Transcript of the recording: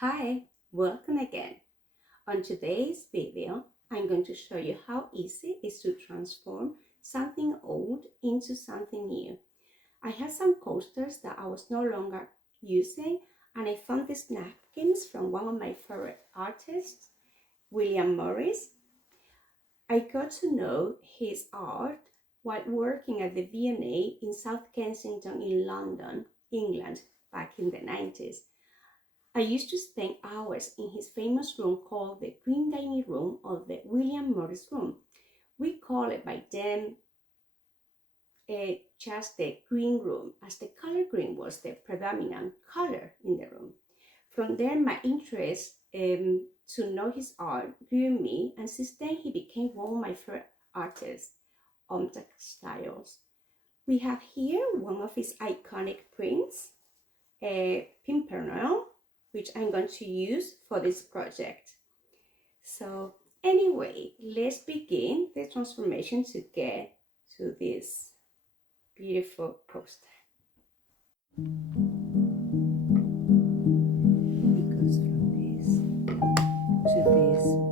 Hi, welcome again. On today's video, I'm going to show you how easy it is to transform something old into something new. I had some coasters that I was no longer using, and I found these napkins from one of my favorite artists, William Morris. I got to know his art while working at the V&A in South Kensington in London, England, back in the 90s. I used to spend hours in his famous room called the Green Dining Room or the William Morris Room. We call it by then just the green room, as the color green was the predominant color in the room. From there, my interest to know his art grew in me, and since then he became one of my favorite artists on textiles. We have here one of his iconic prints, a Pimpernel, which I'm going to use for this project. So anyway, let's begin the transformation to get to this beautiful poster. It goes from this to this.